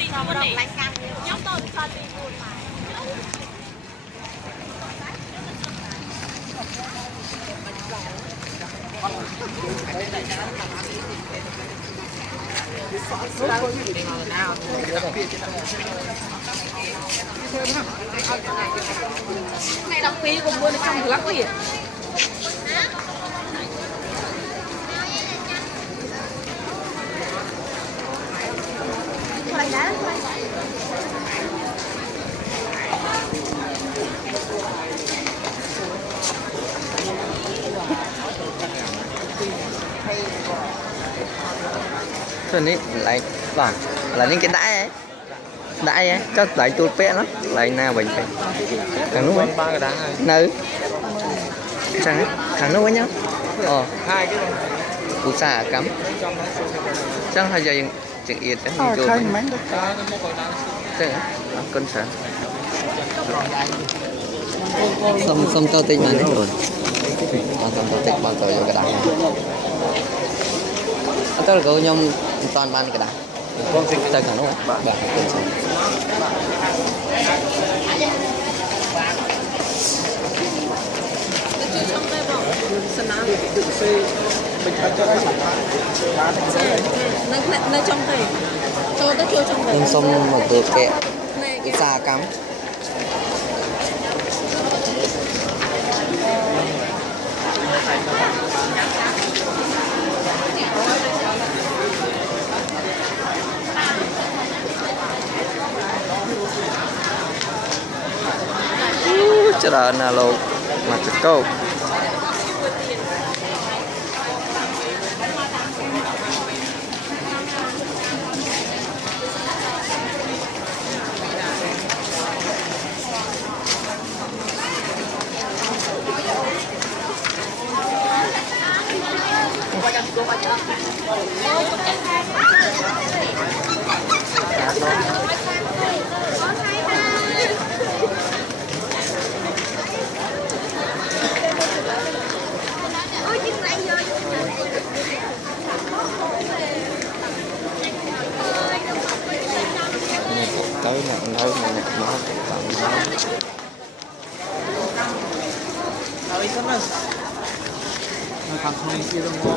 này đọc phí cùng luôn trong lắc gì Thôi ní lại vâng là những cái đãi ấy có lại tôi bé nó lại nào bệnh phải thằng nó ba cái đá nữ thằng nó với nhau hai cái cụ xà cắm chắc hai giờ chuyện yên đấy mình chơi con sợ xong tao tinh mà rồi xong tao tinh bao giờ vô cái đá tao là cậu nhom toàn ban cái đá tay thằng nó bạn con sợ nơi trong thầy tôi đã chơi trong thầy xong một từ kẹ xa cắm trời là lô mà chụp câu tới này nó Rồi, cảm ơn. Nó không kia đâu.